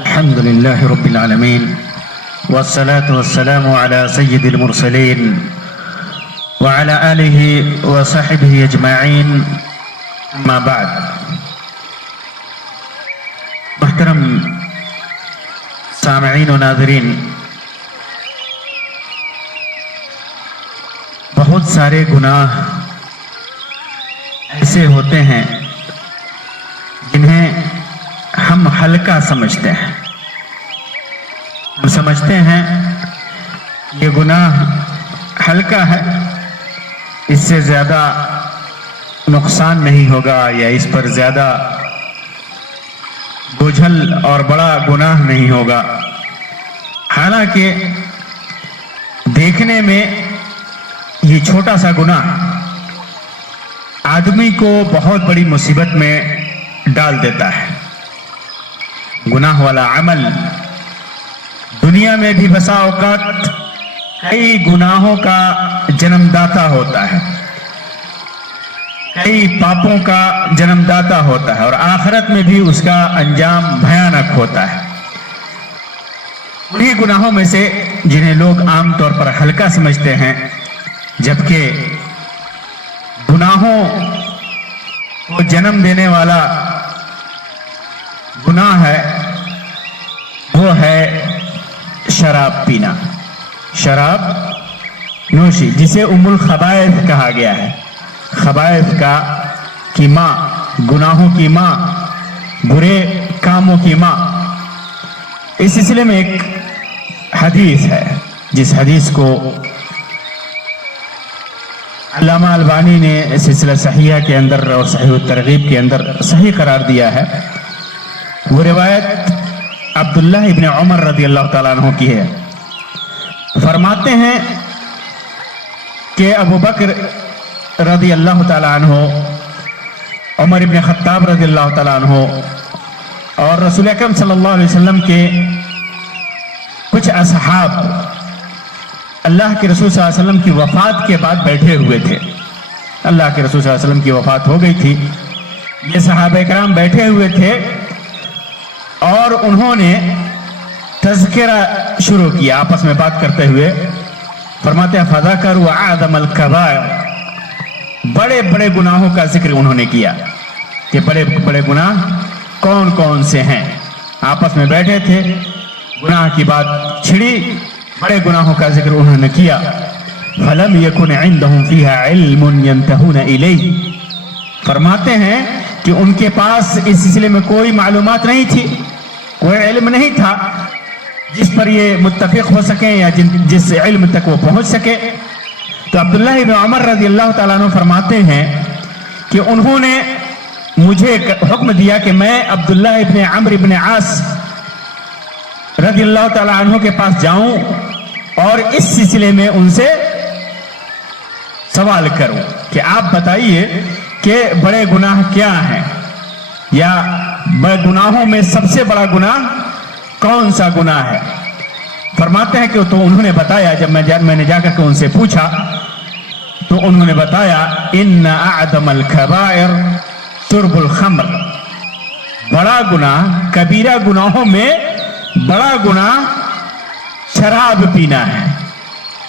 الحمد لله رب العالمين والصلاة والسلام على سيد المرسلين وعلى آله وصحبه أجمعين أما بعد. محترم سامعین و ناظرین، بہت سارے گناہ ایسے ہوتے ہیں جنہیں ہم ہلکا سمجھتے ہیں. ہم سمجھتے ہیں یہ گناہ ہلکا ہے، اس سے زیادہ نقصان نہیں ہوگا یا اس پر زیادہ بوجھل اور بڑا گناہ نہیں ہوگا. حالانکہ دیکھنے میں یہ چھوٹا سا گناہ آدمی کو بہت بڑی مصیبت میں ڈال دیتا ہے. گناہ والا عمل دنیا میں بھی بسا اوقات کئی گناہوں کا جنم داتا ہوتا ہے، کئی پاپوں کا جنم داتا ہوتا ہے، اور آخرت میں بھی اس کا انجام بھیانک ہوتا ہے. انہی گناہوں میں سے جنہیں لوگ عام طور پر ہلکا سمجھتے ہیں، جبکہ گناہوں کو جنم دینے والا گناہ ہے وہ ہے شراب پینا، شراب نوشی، جسے ام الخبائث کہا گیا ہے. خبائث کی ماں، گناہوں کی ماں، برے کاموں کی ماں. اس سلسلے میں ایک حدیث ہے جس حدیث کو علامہ البانی نے سلسلہ صحیحہ کے اندر اور صحیح الترغیب کے اندر صحیح قرار دیا ہے. وہ روایت عبداللہ ابن عمر رضی اللہ تعالیٰ عنہ کی ہے. فرماتے ہیں کہ ابو بکر رضی اللہ تعالیٰ عنہ، عمر ابن خطاب رضی اللہ تعالیٰ عنہ اور رسول اکرم صلی اللہ علیہ وسلم کے کچھ اصحاب اللہ کے رسول صلی اللہ علیہ وسلم کی وفات کے بعد بیٹھے ہوئے تھے. اللہ کے رسول صلی اللہ علیہ وسلم کی وفات ہو گئی تھی. یہ صحابہ کرام بیٹھے ہوئے تھے اور انہوں نے تذکرہ شروع کیا آپس میں بات کرتے ہوئے. فرماتے ہیں فَذَكَرُوا أَعْظَمَ الْكَبَائِرِ، بڑے بڑے گناہوں کا ذکر انہوں نے کیا کہ بڑے بڑے گناہ کون کون سے ہیں. آپس میں بیٹھے تھے، گناہ کی بات چھڑی، بڑے گناہوں کا ذکر انہوں نے کیا. فَلَمْ يَكُنْ عِنْدَهُمْ فِيهَا عِلْمٌ يَنْتَهُونَ إِلَيْهِ، فرماتے ہیں کہ ان کے پاس اس سلسلے میں کوئی معلومات نہیں تھی، کوئی علم نہیں تھا جس پر یہ متفق ہو سکیں یا جس علم تک وہ پہنچ سکے. تو عبداللہ ابن عمر رضی اللہ تعالیٰ عنہ فرماتے ہیں کہ انہوں نے مجھے حکم دیا کہ میں عبداللہ ابن عمرو ابن عاص رضی اللہ تعالیٰ عنہ کے پاس جاؤں اور اس سلسلے میں ان سے سوال کروں کہ آپ بتائیے کہ بڑے گناہ کیا ہیں، یا بڑے گناہوں میں سب سے بڑا گناہ کون سا گناہ ہے. فرماتے ہیں کہ تو انہوں نے بتایا، جب میں نے جا کر کے ان سے پوچھا تو انہوں نے بتایا ان اعظم الکبائر شرب الخمر، بڑا گناہ، کبیرہ گناہوں میں بڑا گناہ شراب پینا ہے.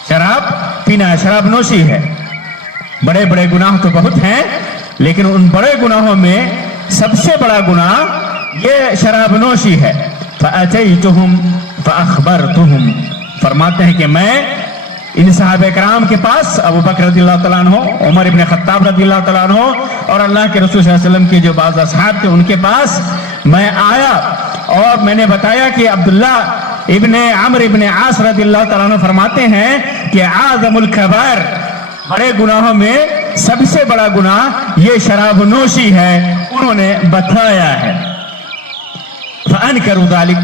شراب پینا ہے، شراب نوشی ہے. بڑے بڑے گناہ تو بہت ہیں، لیکن ان بڑے گناہوں میں سب سے بڑا گناہ یہ شراب نوشی ہے. فَأَتَيْتُهُمْ فَأَخْبَرْتُهُمْ، فرماتے ہیں کہ میں ان صحابہ کرام کے پاس، ابو بکر رضی اللہ تعالیٰ عنہ، عمر ابن خطاب رضی اللہ تعالیٰ عنہ اور اللہ کے رسول صلی اللہ علیہ وسلم کے جو بعض اصحاب تھے ان کے پاس میں آیا اور میں نے بتایا کہ عبداللہ ابن عمرو ابن عاص رضی اللہ تعالیٰ عنہ فرماتے ہیں کہ اعظم الکبائر، بڑے گناہوں میں سب سے بڑا گناہ یہ شراب نوشی ہے. انہوں نے بتایا ہے. فَأَنْكَرُوا ذَلِكَ،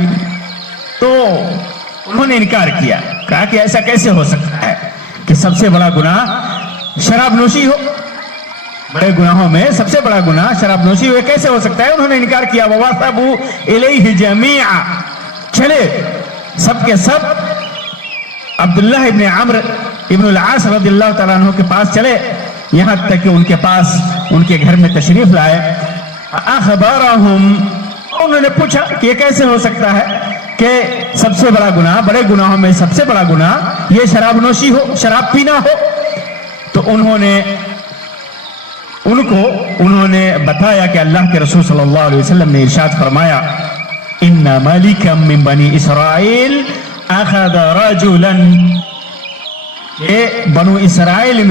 تو انہوں نے انکار کیا، کہا کہ ایسا کیسے ہو سکتا ہے کہ سب سے بڑا گناہ شراب نوشی ہو. بڑے گناہوں میں سب سے بڑا گناہ شراب نوشی ہو، کیسے ہو سکتا ہے. انہوں نے انکار کیا. وَوَثَبُوا إِلَيْهِ جَمِيعًا، چلے سب کے سب عبداللہ ابن عمرو ابن العاص رضی اللہ تعالیٰ عنہ کے پاس چلے، یہاں تک کہ ان کے پاس ان کے گھر میں تشریف لائے. اخبرہم، انہوں نے پوچھا کہ یہ کیسے ہو سکتا ہے کہ سب سے بڑا گناہ، بڑے گناہوں میں سب سے بڑا گناہ یہ شراب نوشی ہو، شراب پینا ہو؟ تو انہوں نے بتایا کہ اللہ کے رسول صلی اللہ علیہ وسلم نے ارشاد فرمایا ان ملکا من بنی اسرائیل اخذ رجلا، بنو اسرائیل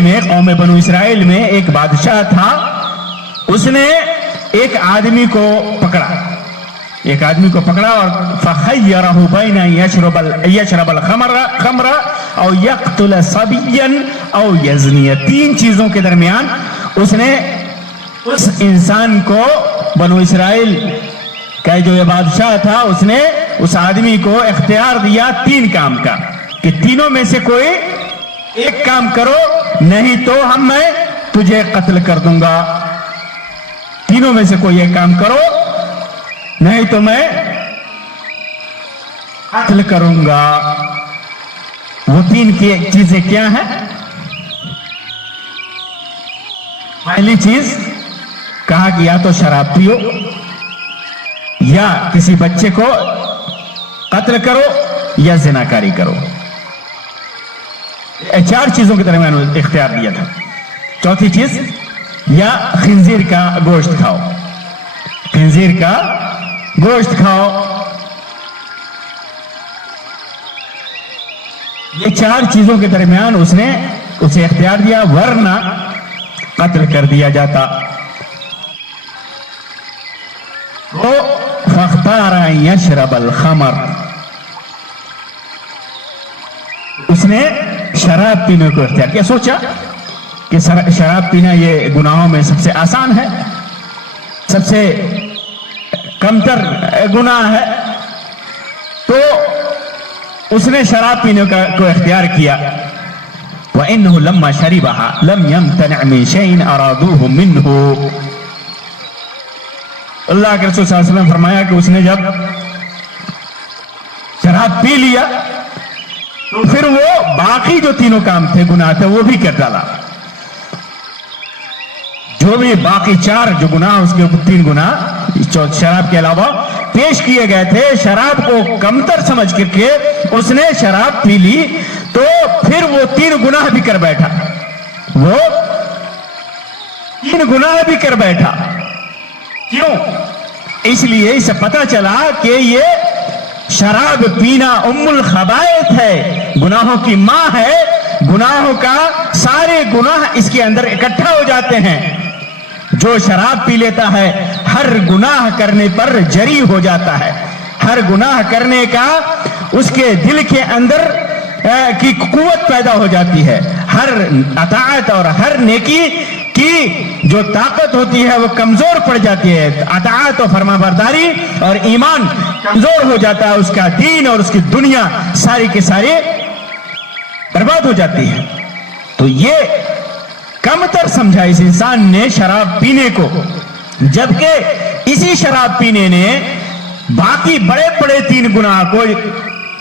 میں قوم بنو اسرائیل میں ایک بادشاہ تھا، اس نے ایک آدمی کو پکڑا اور فخیرہ بین یشرب الخمر او یقتل صبیا او یزنی، تین چیزوں کے درمیان اس نے اس انسان کو، بنو اسرائیل کا جو یہ بادشاہ تھا، اس نے اس آدمی کو اختیار دیا تین کام کا کہ تینوں میں سے کوئی ایک کام کرو، نہیں تو میں تجھے قتل کر دوں گا۔ تینوں میں سے کوئی ایک کام کرو، نہیں تو میں قتل کروں گا۔ وہ تین چیزیں کیا ہیں؟ پہلی چیز کہا کہ یا تو شراب پیو، یا کسی بچے کو قتل کرو، یا زناکاری کرو۔ چار چیزوں کے درمیان اختیار دیا تھا۔ چوتھی چیز یا خنزیر کا گوشت کھاؤ، خنزیر کا گوشت کھاؤ۔ یہ چار چیزوں کے درمیان اس نے اسے اختیار دیا، ورنہ قتل کر دیا جاتا۔ وہ فاختار ان یشرب الخمر، اس نے شراب پینے کو اختیار کیا۔ سوچا کہ شراب پینا یہ گناہوں میں سب سے آسان ہے، سب سے کمتر گناہ ہے، تو اس نے شراب پینے کو اختیار کیا۔ وَإِنَّهُ لَمَّا شَرِبَهَا لَمْ يَمْتَنِعْ مِنْ شَيْءٍ أَرَادُوهُ مِنْهُ۔ اللہ کے رسول صلی اللہ علیہ وسلم فرمایا کہ اس نے جب شراب پی لیا تو پھر وہ باقی جو تینوں کام تھے، گناہ تھے، وہ بھی کر ڈالا۔ جو بھی باقی چار جو گناہ، اس کے تین گناہ شراب کے علاوہ پیش کیے گئے تھے، شراب کو کمتر سمجھ کر کے اس نے شراب پی لی، تو پھر وہ تین گناہ بھی کر بیٹھا، وہ تین گناہ بھی کر بیٹھا۔ کیوں؟ اس لیے اسے پتا چلا کہ یہ شراب پینا ام الخبائث ہے، گناہوں کی ماں ہے، گناہوں کا سارے گناہ اس کے اندر اکٹھا ہو جاتے ہیں۔ جو شراب پی لیتا ہے ہر گناہ کرنے پر جری ہو جاتا ہے، ہر گناہ کرنے کا اس کے دل کے اندر کی قوت پیدا ہو جاتی ہے، ہر اطاعت اور ہر نیکی کی جو طاقت ہوتی ہے وہ کمزور پڑ جاتی ہے۔ اطاعت و فرما برداری اور ایمان کمزور ہو جاتا ہے، اس کا دین اور اس کی دنیا ساری کے ساری برباد ہو جاتی ہے۔ تو یہ کم تر سمجھا اس انسان نے شراب پینے کو، جبکہ اسی شراب پینے نے باقی بڑے بڑے تین گناہ کو،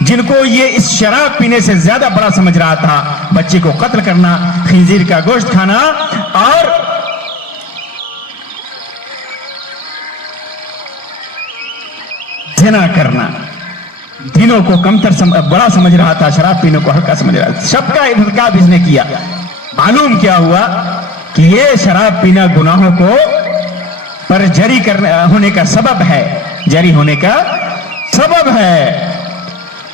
جن کو یہ اس شراب پینے سے زیادہ بڑا سمجھ رہا تھا، بچے کو قتل کرنا، خنزیر کا گوشت کھانا اور زنا کرنا، تینوں کو کمتر بڑا سمجھ رہا تھا، شراب پینے کو ہلکا سمجھ رہا تھا۔ سب کا ارتکاب اس نے کیا۔ معلوم کیا ہوا کہ یہ شراب پینا گناہوں کو پر جری ہونے کا سبب ہے، جری ہونے کا سبب ہے۔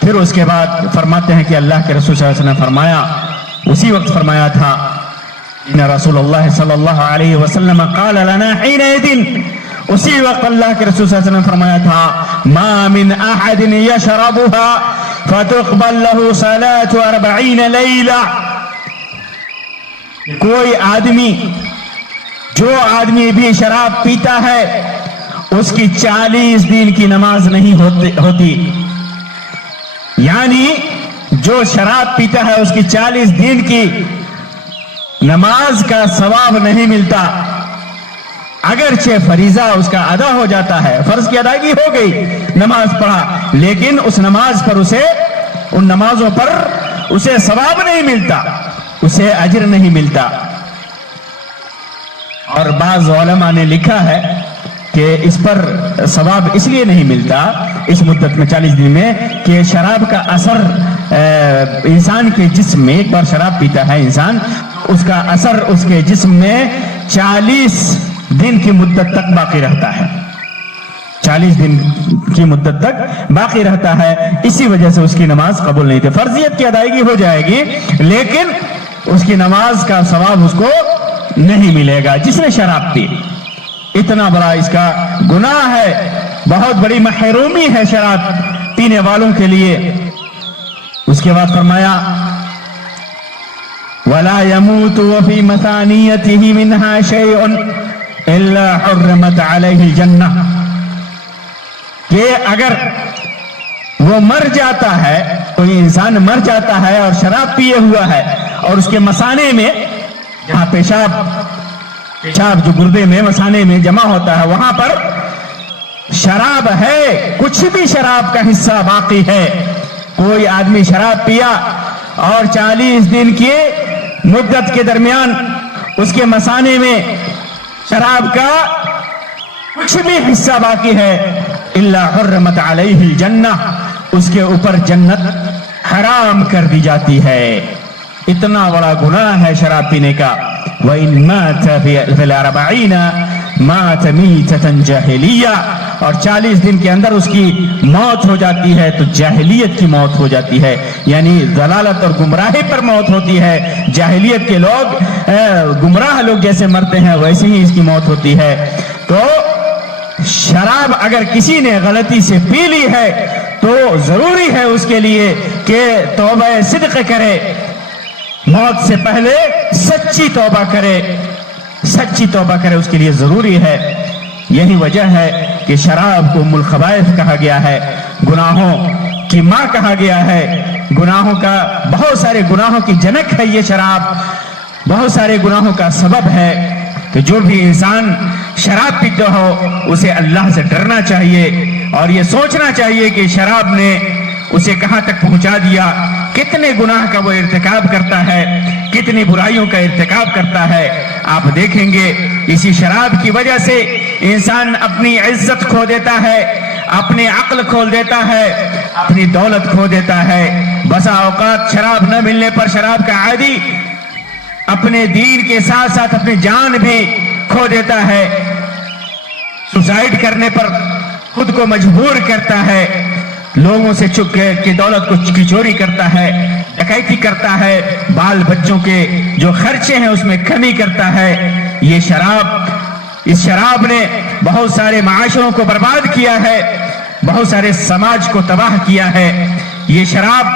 پھر اس کے بعد فرماتے ہیں کہ اللہ کے رسول صلی اللہ علیہ وسلم نے فرمایا، اسی وقت فرمایا تھا، ان رسول اللہ صلی اللہ علیہ وسلم قال لنا حينئذ، اسی وقت اللہ کے رسول صلی اللہ علیہ وسلم نے فرمایا تھا، ما من احد يشربها فتقبل له صلاة 40 ليلة، کوئی آدمی، جو آدمی بھی شراب پیتا ہے اس کی 40 دن کی نماز نہیں ہوتی، یعنی جو شراب پیتا ہے اس کی 40 دن کی نماز کا ثواب نہیں ملتا، اگرچہ فریضہ اس کا ادا ہو جاتا ہے، فرض کی ادائیگی ہو گئی، نماز پڑھا، لیکن اس نماز پر ان نمازوں پر اسے ثواب نہیں ملتا، اسے اجر نہیں ملتا۔ اور بعض علماء نے لکھا ہے کہ اس پر ثواب اس لیے نہیں ملتا اس مدت میں 40 دن میں کہ شراب کا اثر انسان کے جسم میں، ایک بار شراب پیتا ہے انسان، اس کا اثر اس کے جسم میں 40 دن کی مدت تک باقی رہتا ہے، 40 دن کی مدت تک باقی رہتا ہے. اسی وجہ سے اس کی نماز قبول نہیں تھی. فرضیت کی ادائیگی ہو جائے گی لیکن اس کی نماز کا ثواب اس کو نہیں ملے گا. جس نے شراب پی، اتنا بڑا اس کا گناہ ہے، بہت بڑی محرومی ہے شراب پینے والوں کے لیے. اس کے بعد فرمایا وَلَا يَمُوتُ وَفِي مَثَانِيَتِهِ مِنْهَا شَيْءٌ إِلَّا حُرِّمَتْ عَلَيْهِ الْجَنَّةُ، کہ اگر وہ مر جاتا ہے، کوئی انسان مر جاتا ہے اور شراب پیے ہوا ہے اور اس کے مثانے میں، جہاں پیشاب جو گردے میں مثانے میں جمع ہوتا ہے وہاں پر شراب ہے، کچھ بھی شراب کا حصہ باقی ہے، کوئی آدمی شراب پیا اور 40 دن کی مدت کے درمیان اس کے مثانے میں شراب کا کچھ بھی حصہ باقی ہے، الا حرمت علیہ الجنہ، اس کے اوپر جنت حرام کر دی جاتی ہے. اتنا بڑا گناہ ہے شراب پینے کا. وَإِن مَاتَ فِي الْأَرْبَعِينَ مَاتَ مِيتَةً جَاهِلِيَّةً، اور 40 دن کے اندر اس کی موت ہو جاتی ہے تو جاہلیت کی موت ہو جاتی ہے، یعنی ضلالت اور گمراہی پر موت ہوتی ہے. جاہلیت کے لوگ، گمراہ لوگ جیسے مرتے ہیں ویسے ہی اس کی موت ہوتی ہے. تو شراب اگر کسی نے غلطی سے پی لی ہے تو ضروری ہے اس کے لیے کہ توبہ صدق کرے، موت سے پہلے سچی توبہ کرے، سچی توبہ کرے، اس کے لیے ضروری ہے. یہی وجہ ہے کہ شراب کو ام الخبائث کہا گیا ہے، گناہوں کی ماں کہا گیا ہے، گناہوں کا، بہت سارے گناہوں کی جنک ہے یہ شراب، بہت سارے گناہوں کا سبب ہے. تو جو بھی انسان شراب پیتا ہو اسے اللہ سے ڈرنا چاہیے اور یہ سوچنا چاہیے کہ شراب نے اسے کہاں تک پہنچا دیا، کتنے گناہ کا وہ ارتکاب کرتا ہے، کتنی برائیوں کا ارتکاب کرتا ہے. آپ دیکھیں گے اسی شراب کی وجہ سے انسان اپنی عزت کھو دیتا ہے، اپنی عقل کھو دیتا ہے، اپنی دولت کھو دیتا ہے. بسا اوقات شراب نہ ملنے پر شراب کا عادی اپنے دین کے ساتھ ساتھ اپنی جان بھی کھو دیتا ہے، سوسائڈ کرنے پر خود کو مجبور کرتا ہے، لوگوں سے چپ کے دولت کی چوری کرتا ہے، ڈکیتی کرتا ہے، بال بچوں کے جو خرچے ہیں اس میں کمی کرتا ہے. یہ شراب، اس شراب نے بہت سارے معاشروں کو برباد کیا ہے، بہت سارے سماج کو تباہ کیا ہے. یہ شراب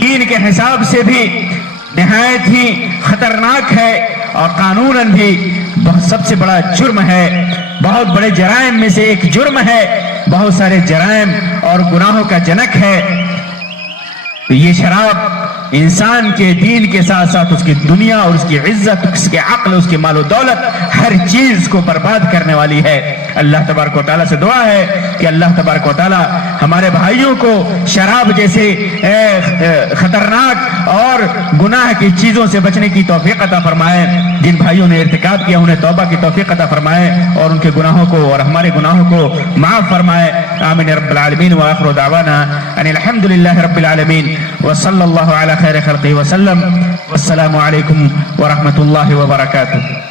دین کے حساب سے بھی نہایت ہی خطرناک ہے اور قانوناً بھی سب سے بڑا جرم ہے، بہت بڑے جرائم میں سے ایک جرم ہے، بہت سارے جرائم اور گناہوں کا جنک ہے. تو یہ شراب انسان کے دین کے ساتھ ساتھ اس کی دنیا اور اس کی عزت، اس کے عقل، اس کی مال و دولت، ہر چیز کو برباد کرنے والی ہے. اللہ تبارک و تعالیٰ سے دعا ہے کہ اللہ تبارک و تعالیٰ ہمارے بھائیوں کو شراب جیسے خطرناک اور گناہ کی چیزوں سے بچنے کی توفیق عطا فرمائے. جن بھائیوں نے ارتکاب کیا انہیں توبہ کی توفیق عطا فرمائے اور ان کے گناہوں کو اور ہمارے گناہوں کو معاف فرمائے. آمین رب العالمین. وآخر دعوانا ان الحمد للہ رب العالمین وصلی اللہ علی خیر خلقہ وسلم. والسلام علیکم ورحمۃ اللہ وبرکاتہ.